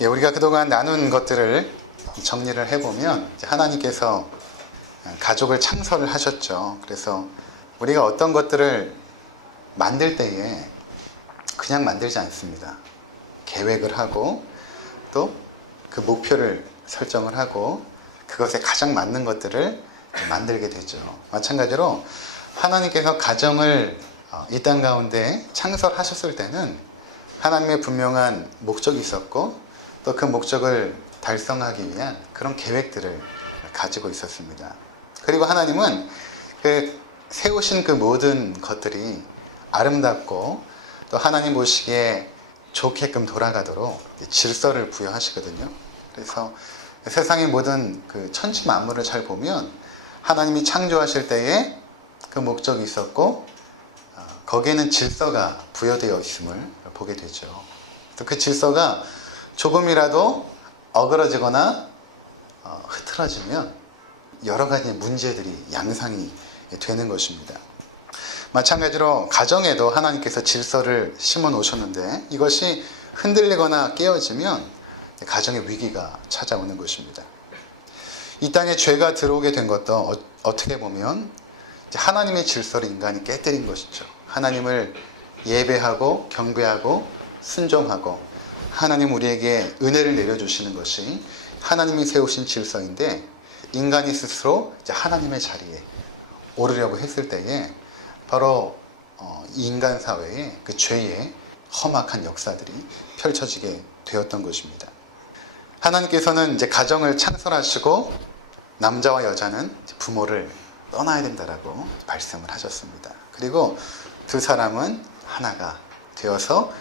예, 우리가 그동안 나눈 것들을 정리를 해보면 하나님께서 가족을 창설을 하셨죠. 그래서 우리가 어떤 것들을 만들 때에 그냥 만들지 않습니다. 계획을 하고 또 그 목표를 설정을 하고 그것에 가장 맞는 것들을 만들게 되죠. 마찬가지로 하나님께서 가정을 이 땅 가운데 창설하셨을 때는 하나님의 분명한 목적이 있었고 또 그 목적을 달성하기 위한 그런 계획들을 가지고 있었습니다. 그리고 하나님은 그 세우신 그 모든 것들이 아름답고 또 하나님 보시기에 좋게끔 돌아가도록 질서를 부여하시거든요. 그래서 세상의 모든 그 천지 만물을 잘 보면 하나님이 창조하실 때에 그 목적이 있었고 거기에는 질서가 부여되어 있음을 보게 되죠. 그 질서가 조금이라도 어그러지거나 흐트러지면 여러 가지 문제들이 양상이 되는 것입니다. 마찬가지로 가정에도 하나님께서 질서를 심어 놓으셨는데 이것이 흔들리거나 깨어지면 가정의 위기가 찾아오는 것입니다. 이 땅에 죄가 들어오게 된 것도 어떻게 보면 하나님의 질서를 인간이 깨뜨린 것이죠. 하나님을 예배하고 경배하고 순종하고 하나님 우리에게 은혜를 내려주시는 것이 하나님이 세우신 질서인데 인간이 스스로 하나님의 자리에 오르려고 했을 때에 바로 인간 사회에 그 죄의 험악한 역사들이 펼쳐지게 되었던 것입니다. 하나님께서는 이제 가정을 창설하시고 남자와 여자는 부모를 떠나야 된다라고 말씀을 하셨습니다. 그리고 두 사람은 하나가 되어서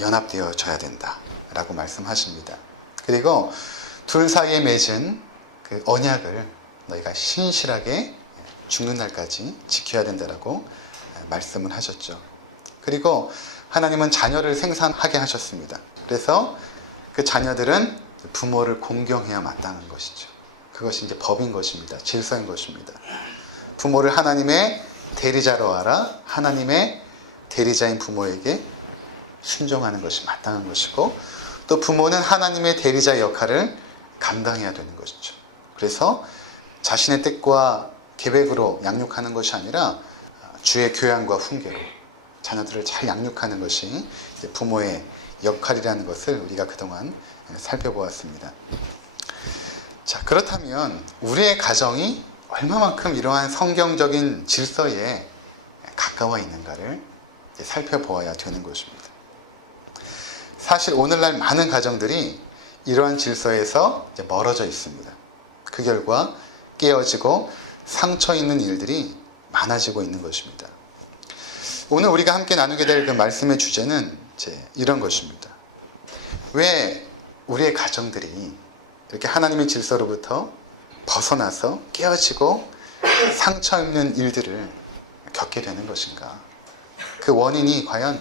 연합되어져야 된다라고 말씀하십니다. 그리고 둘 사이에 맺은 그 언약을 너희가 신실하게 죽는 날까지 지켜야 된다라고 말씀을 하셨죠. 그리고 하나님은 자녀를 생산하게 하셨습니다. 그래서 그 자녀들은 부모를 공경해야 마땅한 것이죠. 그것이 이제 법인 것입니다. 질서인 것입니다. 부모를 하나님의 대리자로 알아 하나님의 대리자인 부모에게 순종하는 것이 마땅한 것이고 또 부모는 하나님의 대리자의 역할을 감당해야 되는 것이죠. 그래서 자신의 뜻과 계획으로 양육하는 것이 아니라 주의 교양과 훈계로 자녀들을 잘 양육하는 것이 부모의 역할이라는 것을 우리가 그동안 살펴보았습니다. 자, 그렇다면 우리의 가정이 얼마만큼 이러한 성경적인 질서에 가까워 있는가를 살펴보아야 되는 것입니다. 사실 오늘날 많은 가정들이 이러한 질서에서 멀어져 있습니다. 그 결과 깨어지고 상처 있는 일들이 많아지고 있는 것입니다. 오늘 우리가 함께 나누게 될 그 말씀의 주제는 이런 것입니다. 왜 우리의 가정들이 이렇게 하나님의 질서로부터 벗어나서 깨어지고 상처 입는 일들을 겪게 되는 것인가? 그 원인이 과연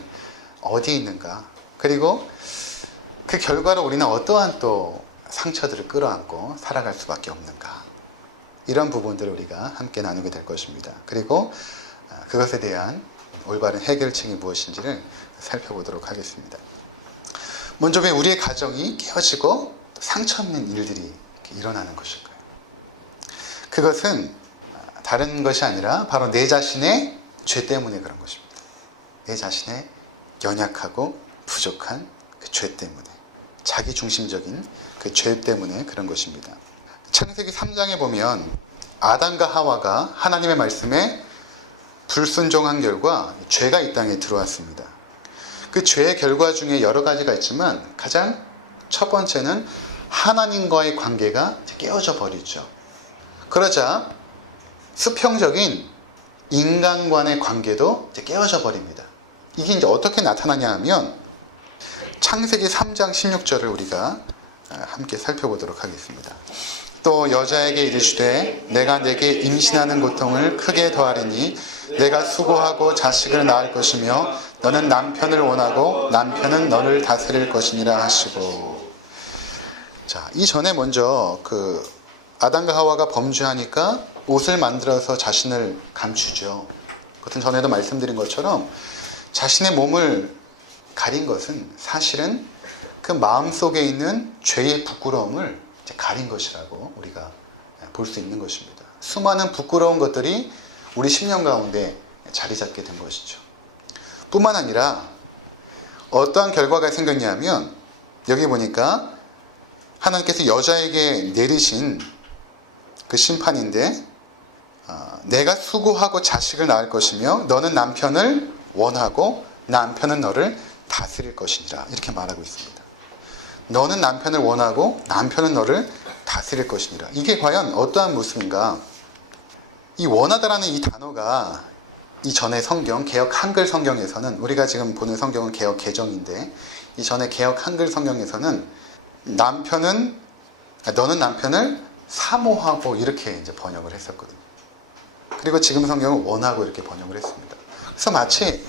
어디에 있는가? 그리고 그 결과로 우리는 어떠한 또 상처들을 끌어안고 살아갈 수밖에 없는가? 이런 부분들을 우리가 함께 나누게 될 것입니다. 그리고 그것에 대한 올바른 해결책이 무엇인지를 살펴보도록 하겠습니다. 먼저 왜 우리의 가정이 깨어지고 상처 없는 일들이 일어나는 것일까요? 그것은 다른 것이 아니라 바로 내 자신의 죄 때문에 그런 것입니다. 내 자신의 연약하고 부족한 그 죄 때문에, 자기 중심적인 그 죄 때문에 그런 것입니다. 창세기 3장에 보면 아담과 하와가 하나님의 말씀에 불순종한 결과 죄가 이 땅에 들어왔습니다. 그 죄의 결과 중에 여러 가지가 있지만 가장 첫 번째는 하나님과의 관계가 깨어져 버리죠. 그러자 수평적인 인간 간의 관계도 깨어져 버립니다. 이게 이제 어떻게 나타나냐 하면 창세기 3장 16절을 우리가 함께 살펴보도록 하겠습니다. 또 여자에게 이르시되 내가 내게 임신하는 고통을 크게 더하리니 내가 수고하고 자식을 낳을 것이며 너는 남편을 원하고 남편은 너를 다스릴 것이니라 하시고. 자, 이전에 먼저 그 아담과 하와가 범죄하니까 옷을 만들어서 자신을 감추죠. 그것은 전에도 말씀드린 것처럼 자신의 몸을 가린 것은 사실은 그 마음 속에 있는 죄의 부끄러움을 이제 가린 것이라고 우리가 볼 수 있는 것입니다. 수많은 부끄러운 것들이 우리 심령 가운데 자리 잡게 된 것이죠. 뿐만 아니라 어떠한 결과가 생겼냐면 여기 보니까 하나님께서 여자에게 내리신 그 심판인데 내가 수고하고 자식을 낳을 것이며 너는 남편을 원하고 남편은 너를 다스릴 것이니라 이렇게 말하고 있습니다. 너는 남편을 원하고 남편은 너를 다스릴 것이니라. 이게 과연 어떠한 모습인가? 이 원하다라는 이 단어가 이전의 성경 개역 한글 성경에서는 우리가 지금 보는 성경은 개역 개정인데 이전의 개역 한글 성경에서는 너는 남편을 사모하고 이렇게 이제 번역을 했었거든요. 그리고 지금 성경은 원하고 이렇게 번역을 했습니다. 그래서 마치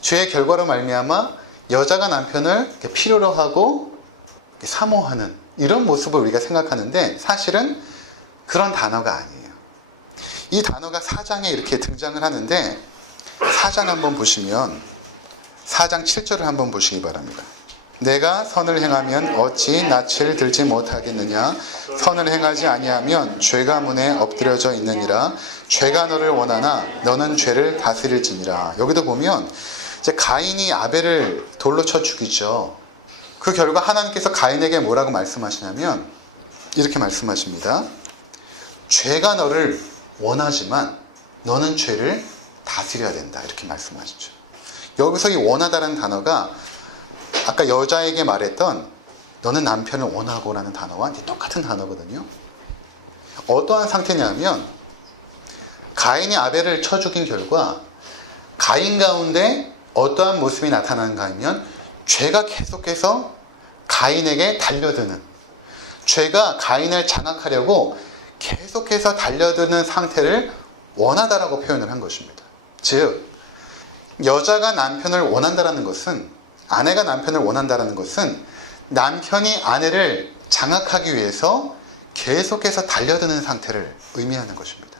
죄의 결과로 말미암아 여자가 남편을 필요로 하고 사모하는 이런 모습을 우리가 생각하는데 사실은 그런 단어가 아니에요. 이 단어가 4장에 이렇게 등장을 하는데 4장 한번 보시면 4장 7절을 한번 보시기 바랍니다. 내가 선을 행하면 어찌 낯을 들지 못하겠느냐? 선을 행하지 아니하면 죄가 문에 엎드려져 있느니라. 죄가 너를 원하나 너는 죄를 다스릴지니라. 여기도 보면 이제 가인이 아벨을 돌로 쳐 죽이죠. 그 결과 하나님께서 가인에게 뭐라고 말씀하시냐면 이렇게 말씀하십니다. 죄가 너를 원하지만 너는 죄를 다스려야 된다. 이렇게 말씀하시죠. 여기서 이 원하다라는 단어가 아까 여자에게 말했던 너는 남편을 원하고 라는 단어와 똑같은 단어거든요. 어떠한 상태냐면 가인이 아벨을 쳐 죽인 결과 가인 가운데 어떠한 모습이 나타나는가 하면 죄가 계속해서 가인에게 달려드는 죄가 가인을 장악하려고 계속해서 달려드는 상태를 원하다라고 표현을 한 것입니다. 즉 여자가 남편을 원한다라는 것은 아내가 남편을 원한다라는 것은 남편이 아내를 장악하기 위해서 계속해서 달려드는 상태를 의미하는 것입니다.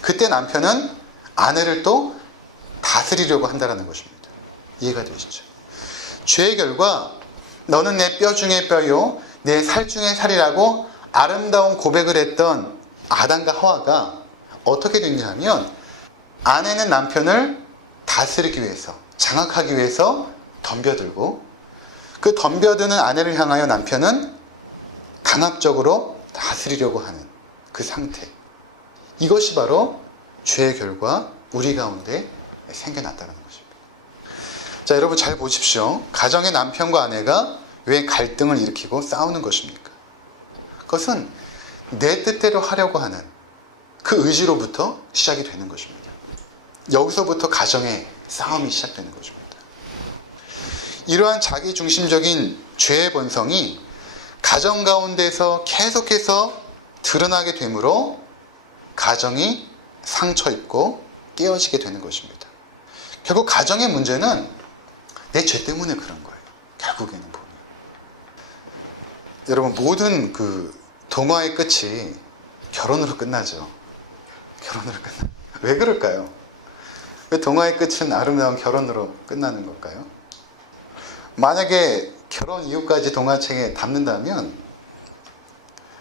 그때 남편은 아내를 또 다스리려고 한다는 것입니다. 이해가 되시죠? 죄의 결과 너는 내 뼈 중에 뼈요 내 살 중에 살이라고 아름다운 고백을 했던 아담과 하와가 어떻게 됐냐 하면 아내는 남편을 다스리기 위해서 장악하기 위해서 덤벼들고 그 덤벼드는 아내를 향하여 남편은 강압적으로 다스리려고 하는 그 상태. 이것이 바로 죄의 결과 우리 가운데 생겨났다는 것입니다. 자, 여러분 잘 보십시오. 가정의 남편과 아내가 왜 갈등을 일으키고 싸우는 것입니까? 그것은 내 뜻대로 하려고 하는 그 의지로부터 시작이 되는 것입니다. 여기서부터 가정의 싸움이 시작되는 것입니다. 이러한 자기중심적인 죄의 본성이 가정 가운데서 계속해서 드러나게 되므로 가정이 상처 입고 깨어지게 되는 것입니다. 결국 가정의 문제는 내 죄 때문에 그런 거예요. 결국에는 보면. 여러분 모든 그 동화의 끝이 결혼으로 끝나죠. 결혼으로 끝나. 왜 그럴까요? 왜 동화의 끝은 아름다운 결혼으로 끝나는 걸까요? 만약에 결혼 이후까지 동화책에 담는다면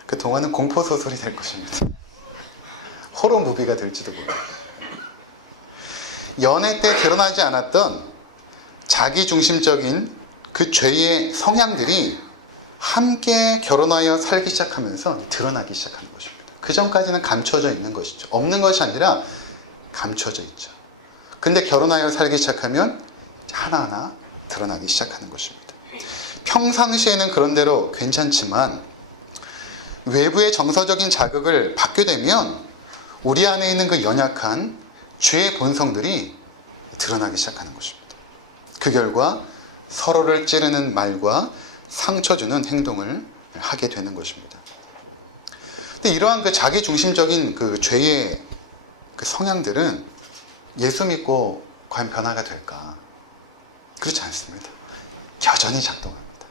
그 동화는 공포소설이 될 것입니다. 호러 무비가 될지도 몰라요. 연애 때 결혼하지 않았던 자기중심적인 그 죄의 성향들이 함께 결혼하여 살기 시작하면서 드러나기 시작하는 것입니다. 그 전까지는 감춰져 있는 것이죠. 없는 것이 아니라 감춰져 있죠. 근데 결혼하여 살기 시작하면 하나하나 드러나기 시작하는 것입니다. 평상시에는 그런대로 괜찮지만 외부의 정서적인 자극을 받게 되면 우리 안에 있는 그 연약한 죄의 본성들이 드러나기 시작하는 것입니다. 그 결과 서로를 찌르는 말과 상처 주는 행동을 하게 되는 것입니다. 근데 이러한 그 자기중심적인 그 죄의 그 성향들은 예수 믿고 과연 변화가 될까? 그렇지 않습니다. 여전히 작동합니다.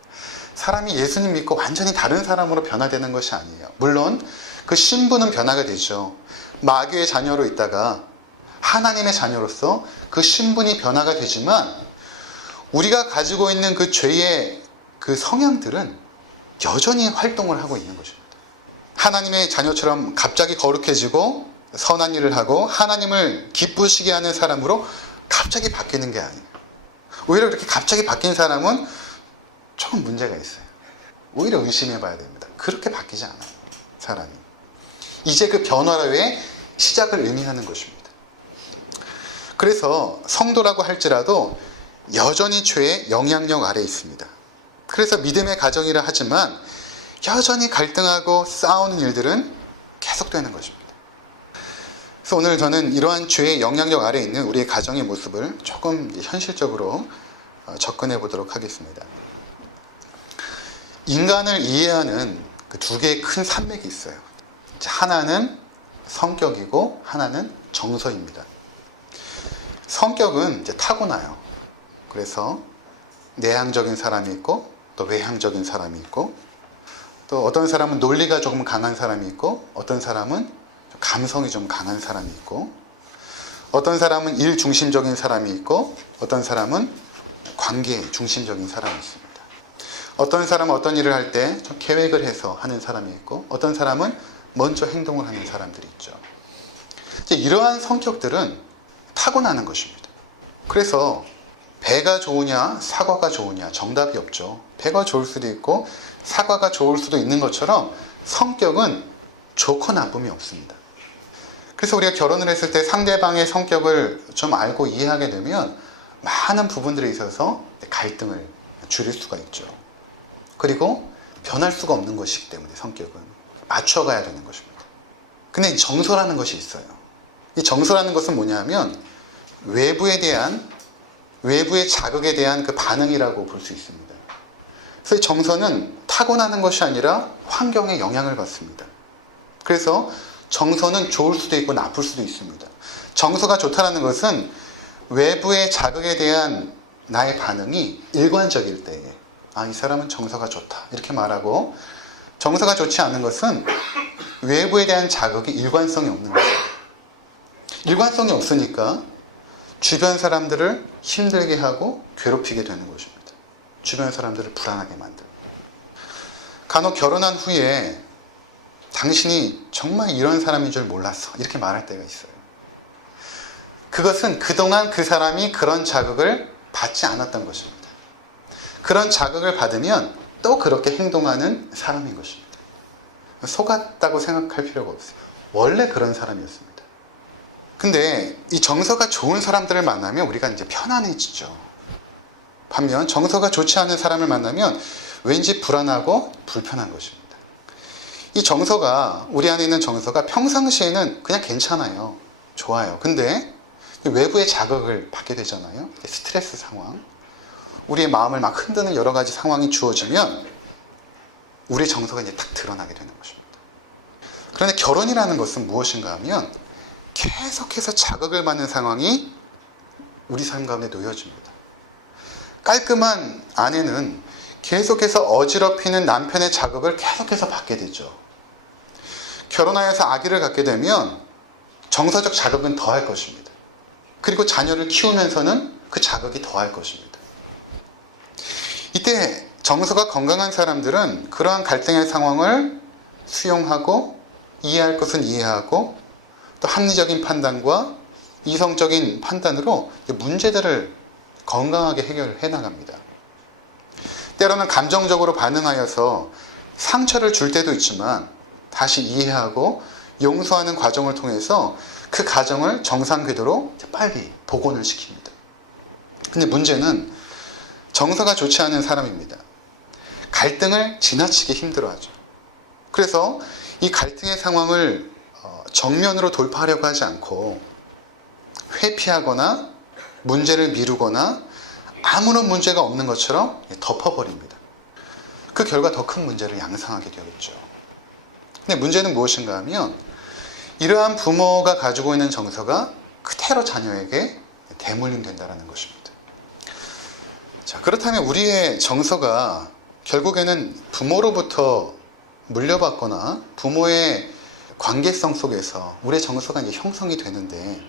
사람이 예수님 믿고 완전히 다른 사람으로 변화되는 것이 아니에요. 물론 그 신분은 변화가 되죠. 마귀의 자녀로 있다가 하나님의 자녀로서 그 신분이 변화가 되지만 우리가 가지고 있는 그 죄의 그 성향들은 여전히 활동을 하고 있는 것입니다. 하나님의 자녀처럼 갑자기 거룩해지고 선한 일을 하고 하나님을 기쁘시게 하는 사람으로 갑자기 바뀌는 게 아니에요. 오히려 그렇게 갑자기 바뀐 사람은 조금 문제가 있어요. 오히려 의심해 봐야 됩니다. 그렇게 바뀌지 않아요, 사람이. 이제 그 변화의 시작을 의미하는 것입니다. 그래서 성도라고 할지라도 여전히 죄의 영향력 아래에 있습니다. 그래서 믿음의 가정이라 하지만 여전히 갈등하고 싸우는 일들은 계속되는 것입니다. 그래서 오늘 저는 이러한 죄의 영향력 아래에 있는 우리의 가정의 모습을 조금 현실적으로 접근해 보도록 하겠습니다. 인간을 이해하는 그 두 개의 큰 산맥이 있어요. 하나는 성격이고 하나는 정서입니다. 성격은 이제 타고나요. 그래서 내향적인 사람이 있고 또 외향적인 사람이 있고 또 어떤 사람은 논리가 조금 강한 사람이 있고 어떤 사람은 감성이 좀 강한 사람이 있고 어떤 사람은 일 중심적인 사람이 있고 어떤 사람은 관계 중심적인 사람이 있습니다. 어떤 사람은 어떤 일을 할 때 좀 계획을 해서 하는 사람이 있고 어떤 사람은 먼저 행동을 하는 사람들이 있죠. 이제 이러한 성격들은 타고나는 것입니다. 그래서 배가 좋으냐 사과가 좋으냐 정답이 없죠. 배가 좋을 수도 있고 사과가 좋을 수도 있는 것처럼 성격은 좋고 나쁨이 없습니다. 그래서 우리가 결혼을 했을 때 상대방의 성격을 좀 알고 이해하게 되면 많은 부분들에 있어서 갈등을 줄일 수가 있죠. 그리고 변할 수가 없는 것이기 때문에 성격은 맞춰가야 되는 것입니다. 근데 정서라는 것이 있어요. 이 정서라는 것은 뭐냐면 외부의 자극에 대한 그 반응이라고 볼 수 있습니다. 그래서 정서는 타고나는 것이 아니라 환경의 영향을 받습니다. 그래서 정서는 좋을 수도 있고 나쁠 수도 있습니다. 정서가 좋다는 것은 외부의 자극에 대한 나의 반응이 일관적일 때에 이 사람은 정서가 좋다 이렇게 말하고, 정서가 좋지 않은 것은 외부에 대한 자극이 일관성이 없는 거죠. 일관성이 없으니까 주변 사람들을 힘들게 하고 괴롭히게 되는 것입니다. 주변 사람들을 불안하게 만들고. 간혹 결혼한 후에 당신이 정말 이런 사람인 줄 몰랐어 이렇게 말할 때가 있어요. 그것은 그동안 그 사람이 그런 자극을 받지 않았던 것입니다. 그런 자극을 받으면 또 그렇게 행동하는 사람인 것입니다. 속았다고 생각할 필요가 없어요. 원래 그런 사람이었습니다. 근데 이 정서가 좋은 사람들을 만나면 우리가 이제 편안해지죠. 반면 정서가 좋지 않은 사람을 만나면 왠지 불안하고 불편한 것입니다. 이 정서가, 우리 안에 있는 정서가 평상시에는 그냥 괜찮아요. 좋아요. 근데 외부의 자극을 받게 되잖아요. 스트레스 상황, 우리의 마음을 막 흔드는 여러 가지 상황이 주어지면 우리의 정서가 이제 딱 드러나게 되는 것입니다. 그런데 결혼이라는 것은 무엇인가 하면 계속해서 자극을 받는 상황이 우리 삶 가운데 놓여집니다. 깔끔한 아내는 계속해서 어지럽히는 남편의 자극을 계속해서 받게 되죠. 결혼하여서 아기를 갖게 되면 정서적 자극은 더할 것입니다. 그리고 자녀를 키우면서는 그 자극이 더할 것입니다. 이때 정서가 건강한 사람들은 그러한 갈등의 상황을 수용하고 이해할 것은 이해하고 또 합리적인 판단과 이성적인 판단으로 문제들을 건강하게 해결해 나갑니다. 때로는 감정적으로 반응하여서 상처를 줄 때도 있지만 다시 이해하고 용서하는 과정을 통해서 그 가정을 정상 궤도로 빨리 복원을 시킵니다. 근데 문제는 정서가 좋지 않은 사람입니다. 갈등을 지나치게 힘들어하죠. 그래서 이 갈등의 상황을 정면으로 돌파하려고 하지 않고 회피하거나 문제를 미루거나 아무런 문제가 없는 것처럼 덮어버립니다. 그 결과 더 큰 문제를 양상하게 되겠죠. 근데 문제는 무엇인가 하면 이러한 부모가 가지고 있는 정서가 그대로 자녀에게 대물림된다는 것입니다. 자, 그렇다면 우리의 정서가 결국에는 부모로부터 물려받거나 부모의 관계성 속에서 우리의 정서가 이제 형성이 되는데,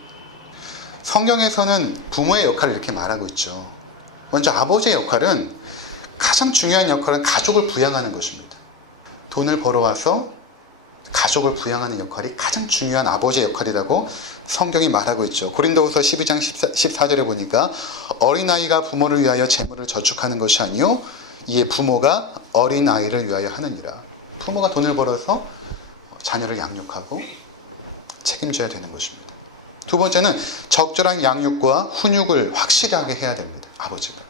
성경에서는 부모의 역할을 이렇게 말하고 있죠. 먼저 아버지의 역할은 가장 중요한 역할은 가족을 부양하는 것입니다. 돈을 벌어와서 가족을 부양하는 역할이 가장 중요한 아버지의 역할이라고 성경이 말하고 있죠. 고린도후서 12장 14절에 보니까 어린아이가 부모를 위하여 재물을 저축하는 것이 아니요 이에 부모가 어린아이를 위하여 하느니라. 부모가 돈을 벌어서 자녀를 양육하고 책임져야 되는 것입니다. 두 번째는 적절한 양육과 훈육을 확실하게 해야 됩니다. 아버지가.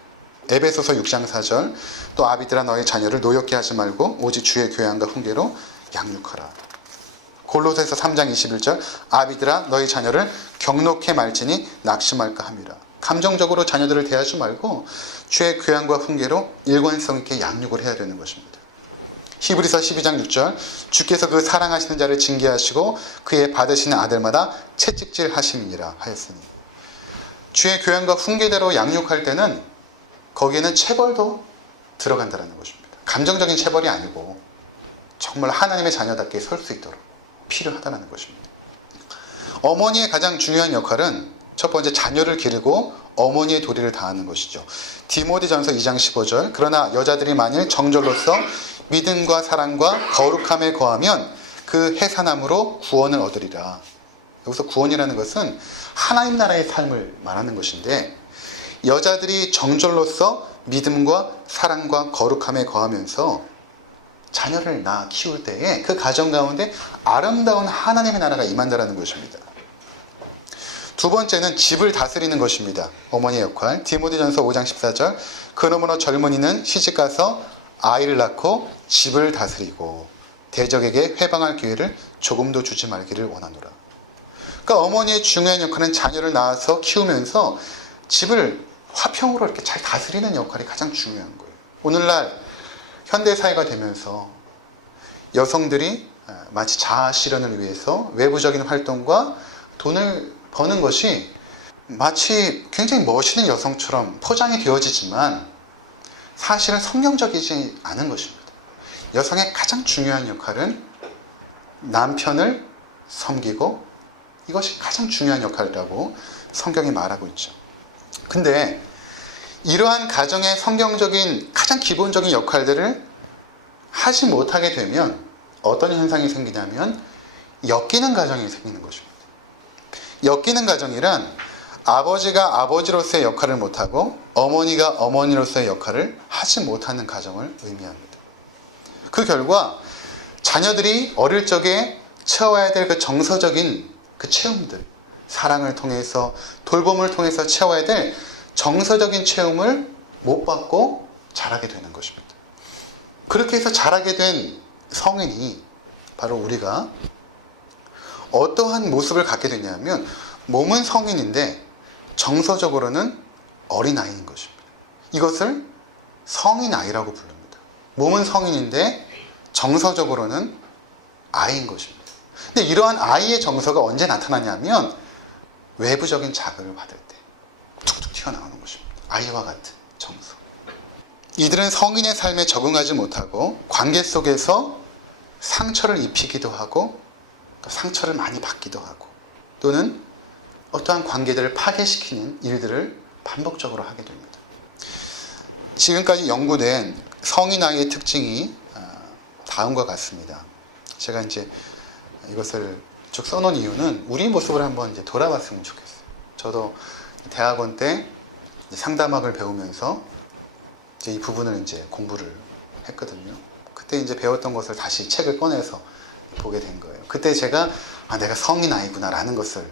에베소서 6장 4절 또 아비들아 너희 자녀를 노엽게 하지 말고 오직 주의 교양과 훈계로 양육하라. 골로새서 3장 21절 아비들아 너희 자녀를 경록해 말지니 낙심할까 함이라. 감정적으로 자녀들을 대하지 말고 주의 교양과 훈계로 일관성 있게 양육을 해야 되는 것입니다. 히브리서 12장 6절 주께서 그 사랑하시는 자를 징계하시고 그의 받으시는 아들마다 채찍질 하심이니라 하였으니 주의 교양과 훈계대로 양육할 때는 거기에는 체벌도 들어간다는 것입니다. 감정적인 체벌이 아니고 정말 하나님의 자녀답게 설 수 있도록 필요하다는 것입니다. 어머니의 가장 중요한 역할은 첫 번째 자녀를 기르고 어머니의 도리를 다하는 것이죠. 디모데전서 2장 15절 그러나 여자들이 만일 정절로서 믿음과 사랑과 거룩함에 거하면 그 해산함으로 구원을 얻으리라. 여기서 구원이라는 것은 하나님 나라의 삶을 말하는 것인데 여자들이 정절로서 믿음과 사랑과 거룩함에 거하면서 자녀를 낳아 키울 때에 그 가정 가운데 아름다운 하나님의 나라가 임한다는 것입니다. 두 번째는 집을 다스리는 것입니다. 어머니의 역할. 디모데전서 5장 14절 그러므로 젊은이는 시집가서 아이를 낳고 집을 다스리고 대적에게 회방할 기회를 조금도 주지 말기를 원하노라. 그러니까 어머니의 중요한 역할은 자녀를 낳아서 키우면서 집을 화평으로 이렇게 잘 다스리는 역할이 가장 중요한 거예요. 오늘날 현대사회가 되면서 여성들이 마치 자아 실현을 위해서 외부적인 활동과 돈을 버는 것이 마치 굉장히 멋있는 여성처럼 포장이 되어지지만 사실은 성경적이지 않은 것입니다. 여성의 가장 중요한 역할은 남편을 섬기고 이것이 가장 중요한 역할이라고 성경이 말하고 있죠. 근데 이러한 가정의 성경적인 가장 기본적인 역할들을 하지 못하게 되면 어떤 현상이 생기냐면 엮이는 가정이 생기는 것입니다. 엮이는 가정이란 아버지가 아버지로서의 역할을 못하고 어머니가 어머니로서의 역할을 하지 못하는 가정을 의미합니다. 그 결과 자녀들이 어릴 적에 채워야 될 그 정서적인 그 체험들, 사랑을 통해서 돌봄을 통해서 채워야 될 정서적인 체험을 못 받고 자라게 되는 것입니다. 그렇게 해서 자라게 된 성인이 바로 우리가 어떠한 모습을 갖게 되냐면 몸은 성인인데 정서적으로는 어린아이인 것입니다. 이것을 성인아이라고 부릅니다. 몸은 성인인데 정서적으로는 아이인 것입니다. 근데 이러한 아이의 정서가 언제 나타나냐면 외부적인 자극을 받을 때 툭툭 튀어나오는 것입니다. 아이와 같은 정서. 이들은 성인의 삶에 적응하지 못하고 관계 속에서 상처를 입히기도 하고 상처를 많이 받기도 하고 또는 어떠한 관계들을 파괴시키는 일들을 반복적으로 하게 됩니다. 지금까지 연구된 성인 아이의 특징이 다음과 같습니다. 제가 이제 이것을 쭉 써놓은 이유는 우리 모습을 한번 이제 돌아봤으면 좋겠어요. 저도 대학원 때 상담학을 배우면서 이제 이 부분을 이제 공부를 했거든요. 그때 이제 배웠던 것을 다시 책을 꺼내서 보게 된 거예요. 그때 제가 내가 성인 아이구나라는 것을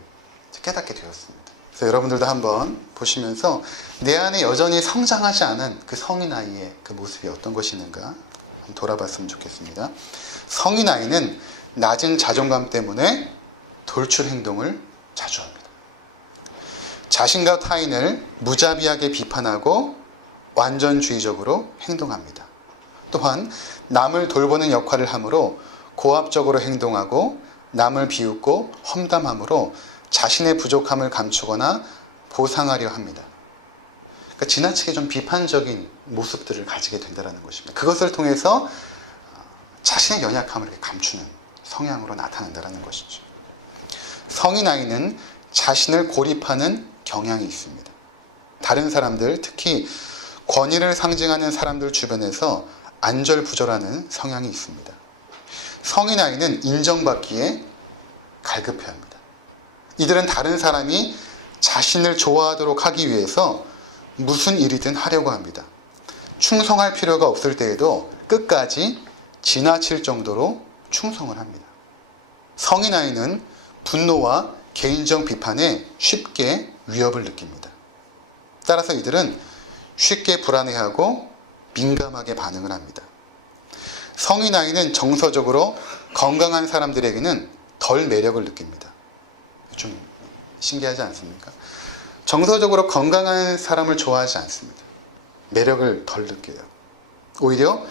깨닫게 되었습니다. 그래서 여러분들도 한번 보시면서 내 안에 여전히 성장하지 않은 그 성인 아이의 그 모습이 어떤 것이 있는가 한번 돌아봤으면 좋겠습니다. 성인 아이는 낮은 자존감 때문에 돌출 행동을 자주 합니다. 자신과 타인을 무자비하게 비판하고 완전주의적으로 행동합니다. 또한 남을 돌보는 역할을 하므로 고압적으로 행동하고 남을 비웃고 험담함으로 자신의 부족함을 감추거나 보상하려 합니다. 그러니까 지나치게 좀 비판적인 모습들을 가지게 된다는 것입니다. 그것을 통해서 자신의 연약함을 이렇게 감추는 성향으로 나타난다는 것이죠. 성인 아이는 자신을 고립하는 경향이 있습니다. 다른 사람들, 특히 권위를 상징하는 사람들 주변에서 안절부절하는 성향이 있습니다. 성인 아이는 인정받기에 갈급해합니다. 이들은 다른 사람이 자신을 좋아하도록 하기 위해서 무슨 일이든 하려고 합니다. 충성할 필요가 없을 때에도 끝까지 지나칠 정도로 충성을 합니다. 성인 아이는 분노와 개인적 비판에 쉽게 위협을 느낍니다. 따라서 이들은 쉽게 불안해하고 민감하게 반응을 합니다. 성인 아이는 정서적으로 건강한 사람들에게는 덜 매력을 느낍니다. 좀 신기하지 않습니까? 정서적으로 건강한 사람을 좋아하지 않습니다. 매력을 덜 느껴요. 오히려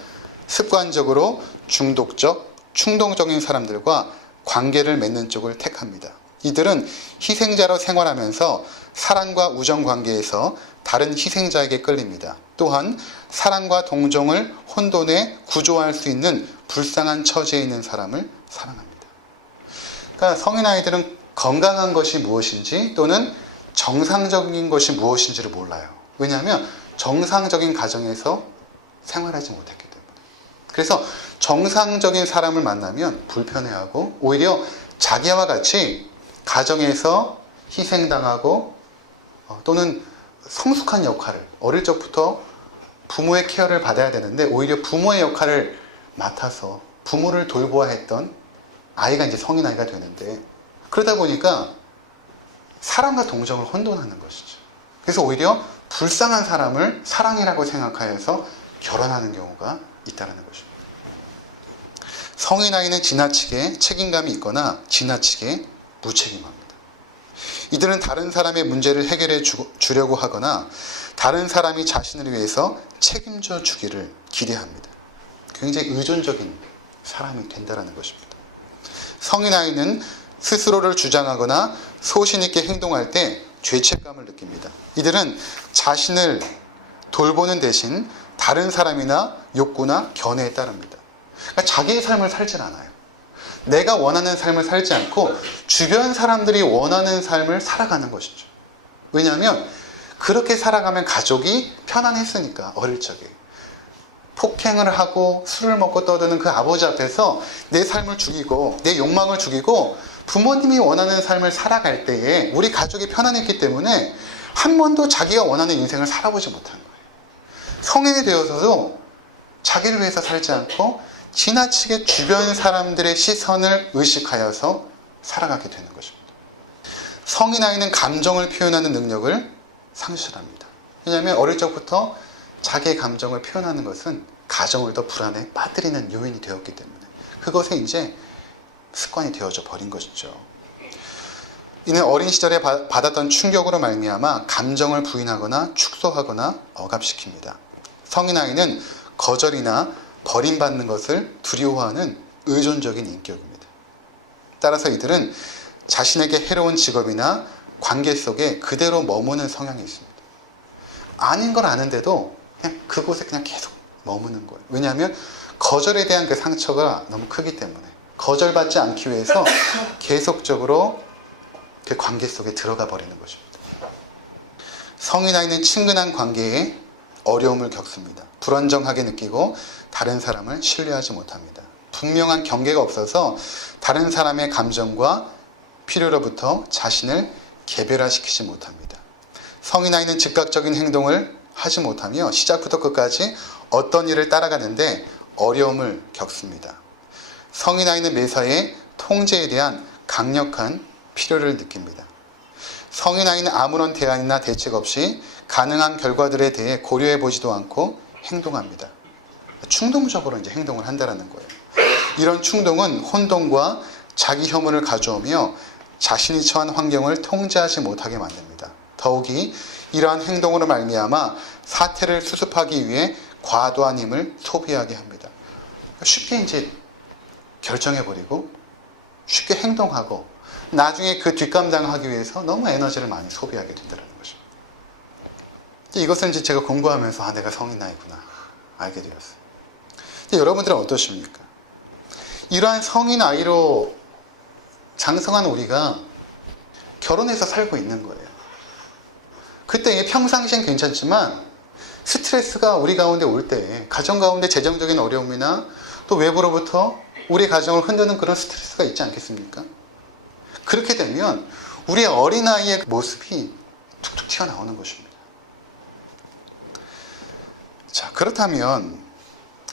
습관적으로 중독적, 충동적인 사람들과 관계를 맺는 쪽을 택합니다. 이들은 희생자로 생활하면서 사랑과 우정 관계에서 다른 희생자에게 끌립니다. 또한 사랑과 동정을 혼돈에 구조할 수 있는 불쌍한 처지에 있는 사람을 사랑합니다. 그러니까 성인 아이들은 건강한 것이 무엇인지 또는 정상적인 것이 무엇인지를 몰라요. 왜냐하면 정상적인 가정에서 생활하지 못했기 때문에. 그래서 정상적인 사람을 만나면 불편해하고 오히려 자기와 같이 가정에서 희생당하고 또는 성숙한 역할을 어릴 적부터 부모의 케어를 받아야 되는데 오히려 부모의 역할을 맡아서 부모를 돌보아야 했던 아이가 이제 성인 아이가 되는데 그러다 보니까 사랑과 동정을 혼돈하는 것이죠. 그래서 오히려 불쌍한 사람을 사랑이라고 생각하여서 결혼하는 경우가 있다는 것입니다. 성인 아이는 지나치게 책임감이 있거나 지나치게 무책임합니다. 이들은 다른 사람의 문제를 해결해 주려고 하거나 다른 사람이 자신을 위해서 책임져 주기를 기대합니다. 굉장히 의존적인 사람이 된다는 것입니다. 성인 아이는 스스로를 주장하거나 소신 있게 행동할 때 죄책감을 느낍니다. 이들은 자신을 돌보는 대신 다른 사람이나 욕구나 견해에 따릅니다. 그러니까 자기의 삶을 살진 않아요. 내가 원하는 삶을 살지 않고 주변 사람들이 원하는 삶을 살아가는 것이죠. 왜냐하면 그렇게 살아가면 가족이 편안했으니까. 어릴 적에 폭행을 하고 술을 먹고 떠드는 그 아버지 앞에서 내 삶을 죽이고 내 욕망을 죽이고 부모님이 원하는 삶을 살아갈 때에 우리 가족이 편안했기 때문에 한 번도 자기가 원하는 인생을 살아보지 못한 거예요. 성인이 되어서도 자기를 위해서 살지 않고 지나치게 주변 사람들의 시선을 의식하여서 살아가게 되는 것입니다. 성인 아이는 감정을 표현하는 능력을 상실합니다. 왜냐하면 어릴 적부터 자기의 감정을 표현하는 것은 가정을 더 불안에 빠뜨리는 요인이 되었기 때문에 그것에 이제 습관이 되어져 버린 것이죠. 이는 어린 시절에 받았던 충격으로 말미암아 감정을 부인하거나 축소하거나 억압시킵니다. 성인 아이는 거절이나 버림받는 것을 두려워하는 의존적인 인격입니다. 따라서 이들은 자신에게 해로운 직업이나 관계 속에 그대로 머무는 성향이 있습니다. 아닌 걸 아는데도 그냥 그곳에 그냥 계속 머무는 거예요. 왜냐하면 거절에 대한 그 상처가 너무 크기 때문에 거절받지 않기 위해서 계속적으로 그 관계 속에 들어가 버리는 것입니다. 성인 아이는 친근한 관계에 어려움을 겪습니다. 불안정하게 느끼고 다른 사람을 신뢰하지 못합니다. 분명한 경계가 없어서 다른 사람의 감정과 필요로부터 자신을 개별화시키지 못합니다. 성인 아이는 즉각적인 행동을 하지 못하며 시작부터 끝까지 어떤 일을 따라가는데 어려움을 겪습니다. 성인 아이는 매사에 통제에 대한 강력한 필요를 느낍니다. 성인 아이는 아무런 대안이나 대책 없이 가능한 결과들에 대해 고려해 보지도 않고 행동합니다. 충동적으로 이제 행동을 한다는 거예요. 이런 충동은 혼돈과 자기 혐오를 가져오며 자신이 처한 환경을 통제하지 못하게 만듭니다. 더욱이 이러한 행동으로 말미암아 사태를 수습하기 위해 과도한 힘을 소비하게 합니다. 쉽게 이제 결정해버리고 쉽게 행동하고 나중에 그 뒷감당하기 위해서 너무 에너지를 많이 소비하게 된다는 것입니다. 이것은 이제 제가 공부하면서 내가 성인 아이구나 알게 되었어요. 여러분들은 어떠십니까? 이러한 성인 아이로 장성한 우리가 결혼해서 살고 있는 거예요. 그때 평상시엔 괜찮지만 스트레스가 우리 가운데 올 때, 가정 가운데 재정적인 어려움이나 또 외부로부터 우리 가정을 흔드는 그런 스트레스가 있지 않겠습니까? 그렇게 되면 우리 어린아이의 모습이 툭툭 튀어나오는 것입니다. 자, 그렇다면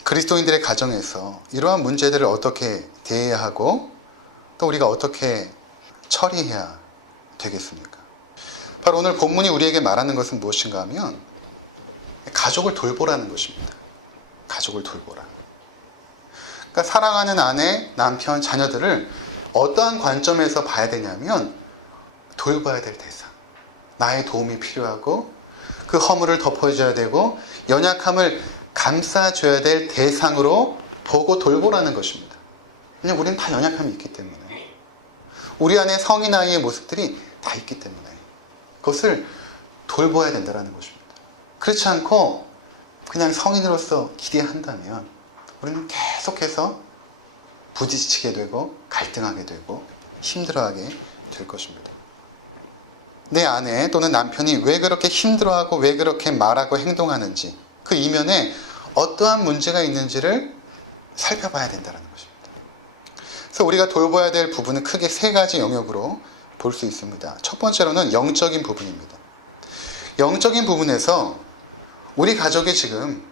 그리스도인들의 가정에서 이러한 문제들을 어떻게 대해야 하고 또 우리가 어떻게 처리해야 되겠습니까? 바로 오늘 본문이 우리에게 말하는 것은 무엇인가 하면 가족을 돌보라는 것입니다. 가족을 돌보라. 그러니까 사랑하는 아내, 남편, 자녀들을 어떠한 관점에서 봐야 되냐면 돌봐야 될 대상, 나의 도움이 필요하고 그 허물을 덮어줘야 되고 연약함을 감싸줘야 될 대상으로 보고 돌보라는 것입니다. 왜냐하면 우리는 다 연약함이 있기 때문에, 우리 안에 성인 아이의 모습들이 다 있기 때문에 그것을 돌봐야 된다는 것입니다. 그렇지 않고 그냥 성인으로서 기대한다면 우리는 계속해서 부딪히게 되고 갈등하게 되고 힘들어하게 될 것입니다. 내 아내 또는 남편이 왜 그렇게 힘들어하고 왜 그렇게 말하고 행동하는지, 그 이면에 어떠한 문제가 있는지를 살펴봐야 된다는 것입니다. 그래서 우리가 돌봐야 될 부분은 크게 세 가지 영역으로 볼 수 있습니다. 첫 번째로는 영적인 부분입니다. 영적인 부분에서 우리 가족이 지금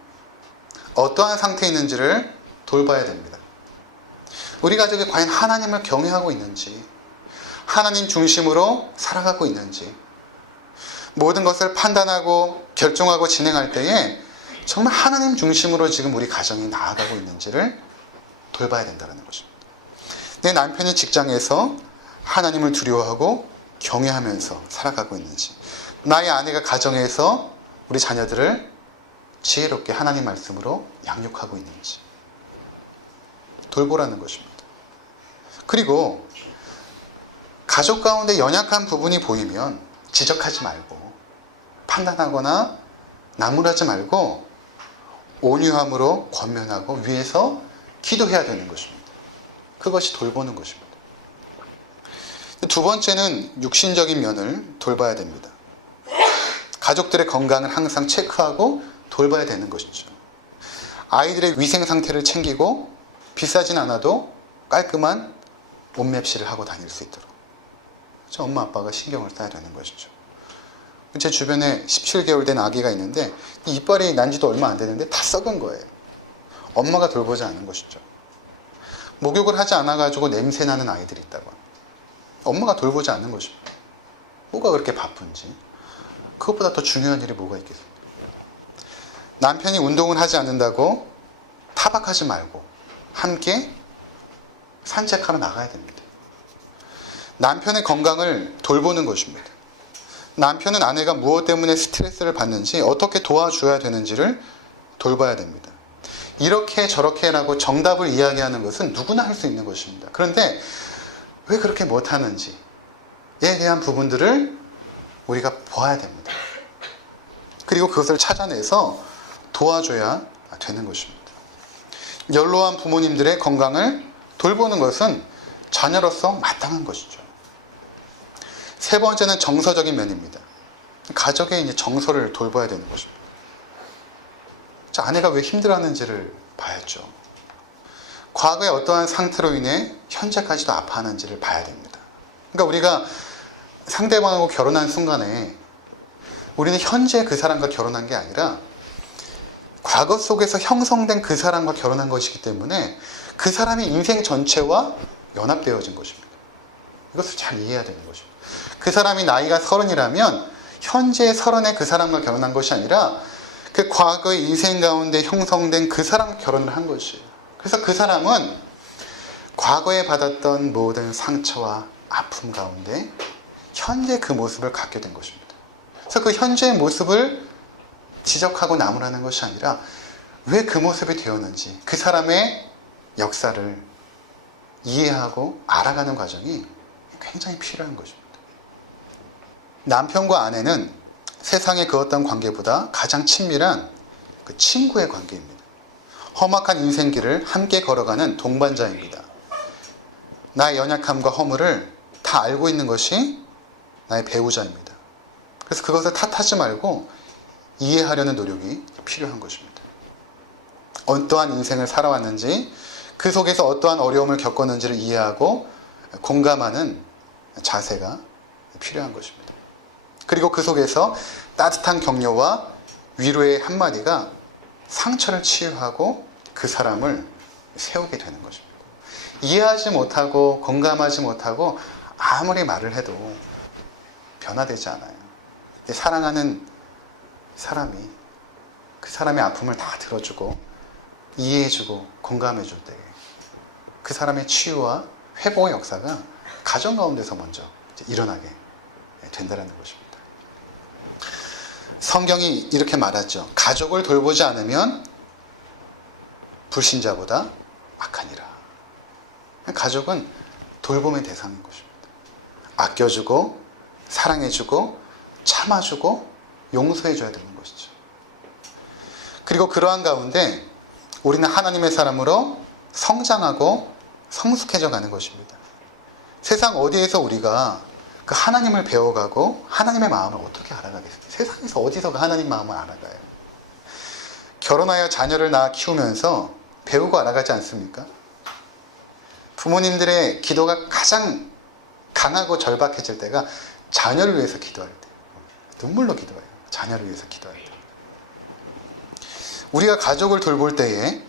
어떠한 상태에 있는지를 돌봐야 됩니다. 우리 가족이 과연 하나님을 경외하고 있는지, 하나님 중심으로 살아가고 있는지, 모든 것을 판단하고 결정하고 진행할 때에 정말 하나님 중심으로 지금 우리 가정이 나아가고 있는지를 돌봐야 된다는 것입니다. 내 남편이 직장에서 하나님을 두려워하고 경외하면서 살아가고 있는지, 나의 아내가 가정에서 우리 자녀들을 지혜롭게 하나님 말씀으로 양육하고 있는지 돌보라는 것입니다. 그리고 가족 가운데 연약한 부분이 보이면 지적하지 말고 판단하거나 나무라지 말고 온유함으로 권면하고 위에서 기도해야 되는 것입니다. 그것이 돌보는 것입니다. 두 번째는 육신적인 면을 돌봐야 됩니다. 가족들의 건강을 항상 체크하고 돌봐야 되는 것이죠. 아이들의 위생 상태를 챙기고 비싸진 않아도 깔끔한 옷맵시를 하고 다닐 수 있도록 엄마 아빠가 신경을 써야 되는 것이죠. 제 주변에 17개월 된 아기가 있는데 이빨이 난 지도 얼마 안 되는데 다 썩은 거예요. 엄마가 돌보지 않은 것이죠. 목욕을 하지 않아가지고 냄새 나는 아이들이 있다고 합니다. 엄마가 돌보지 않는 것입니다. 뭐가 그렇게 바쁜지, 그것보다 더 중요한 일이 뭐가 있겠습니까? 남편이 운동을 하지 않는다고 타박하지 말고 함께 산책하러 나가야 됩니다. 남편의 건강을 돌보는 것입니다. 남편은 아내가 무엇 때문에 스트레스를 받는지, 어떻게 도와줘야 되는지를 돌봐야 됩니다. 이렇게 저렇게라고 정답을 이야기하는 것은 누구나 할 수 있는 것입니다. 그런데 왜 그렇게 못하는지에 대한 부분들을 우리가 보아야 됩니다. 그리고 그것을 찾아내서 도와줘야 되는 것입니다. 연로한 부모님들의 건강을 돌보는 것은 자녀로서 마땅한 것이죠. 세 번째는 정서적인 면입니다. 가족의 이제 정서를 돌봐야 되는 것입니다. 자, 아내가 왜 힘들어하는지를 봐야죠. 과거에 어떠한 상태로 인해 현재까지도 아파하는지를 봐야 됩니다. 그러니까 우리가 상대방하고 결혼한 순간에 우리는 현재 그 사람과 결혼한 게 아니라 과거 속에서 형성된 그 사람과 결혼한 것이기 때문에 그 사람이 인생 전체와 연합되어진 것입니다. 이것을 잘 이해해야 되는 것입니다. 그 사람이 나이가 30이라면 현재 30의 그 사람과 결혼한 것이 아니라 그 과거의 인생 가운데 형성된 그 사람과 결혼을 한 것이에요. 그래서 그 사람은 과거에 받았던 모든 상처와 아픔 가운데 현재 그 모습을 갖게 된 것입니다. 그래서 그 현재의 모습을 지적하고 나무라는 것이 아니라 왜 그 모습이 되었는지 그 사람의 역사를 이해하고 알아가는 과정이 굉장히 필요한 것입니다. 남편과 아내는 세상의 그 어떤 관계보다 가장 친밀한 그 친구의 관계입니다. 험악한 인생길을 함께 걸어가는 동반자입니다. 나의 연약함과 허물을 다 알고 있는 것이 나의 배우자입니다. 그래서 그것을 탓하지 말고 이해하려는 노력이 필요한 것입니다. 어떠한 인생을 살아왔는지, 그 속에서 어떠한 어려움을 겪었는지를 이해하고 공감하는 자세가 필요한 것입니다. 그리고 그 속에서 따뜻한 격려와 위로의 한마디가 상처를 치유하고 그 사람을 세우게 되는 것입니다. 이해하지 못하고 공감하지 못하고 아무리 말을 해도 변화되지 않아요. 사랑하는 사람이 그 사람의 아픔을 다 들어주고 이해해주고 공감해줄 때 그 사람의 치유와 회복의 역사가 가정 가운데서 먼저 일어나게 된다는 것입니다. 성경이 이렇게 말하죠. 가족을 돌보지 않으면 불신자보다 악하니라. 가족은 돌봄의 대상인 것입니다. 아껴주고 사랑해주고 참아주고 용서해줘야 되는 것이죠. 그리고 그러한 가운데 우리는 하나님의 사람으로 성장하고 성숙해져 가는 것입니다. 세상 어디에서 우리가 그 하나님을 배워가고 하나님의 마음을 어떻게 알아가겠습니까? 세상에서 어디서 그 하나님 마음을 알아가요? 결혼하여 자녀를 낳아 키우면서 배우고 알아가지 않습니까? 부모님들의 기도가 가장 강하고 절박해질 때가 자녀를 위해서 기도할 때, 눈물로 기도해요. 자녀를 위해서 기도할 때. 우리가 가족을 돌볼 때에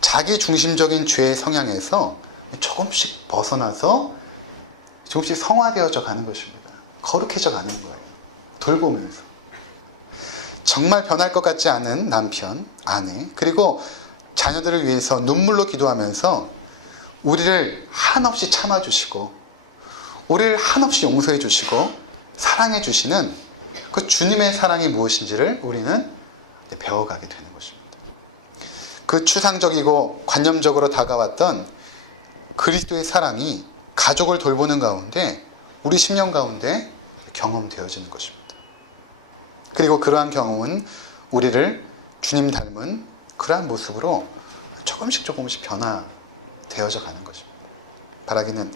자기 중심적인 죄의 성향에서 조금씩 벗어나서 조금씩 성화되어져 가는 것입니다. 거룩해져 가는 거예요. 돌보면서. 정말 변할 것 같지 않은 남편, 아내, 그리고 자녀들을 위해서 눈물로 기도하면서 우리를 한없이 참아주시고 우리를 한없이 용서해 주시고 사랑해 주시는 그 주님의 사랑이 무엇인지를 우리는 배워가게 되는 것입니다. 그 추상적이고 관념적으로 다가왔던 그리스도의 사랑이 가족을 돌보는 가운데 우리 심령 가운데 경험되어지는 것입니다. 그리고 그러한 경험은 우리를 주님 닮은 그러한 모습으로 조금씩 변화되어져 가는 것입니다. 바라기는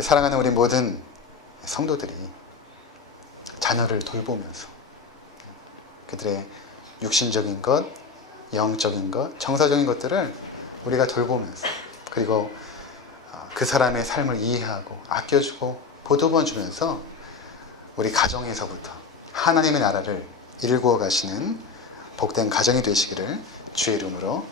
사랑하는 우리 모든 성도들이 자녀를 돌보면서 그들의 육신적인 것, 영적인 것, 정서적인 것들을 우리가 돌보면서 그리고 그 사람의 삶을 이해하고 아껴주고 보듬어 주면서 우리 가정에서부터 하나님의 나라를 일구어 가시는 복된 가정이 되시기를 주의 이름으로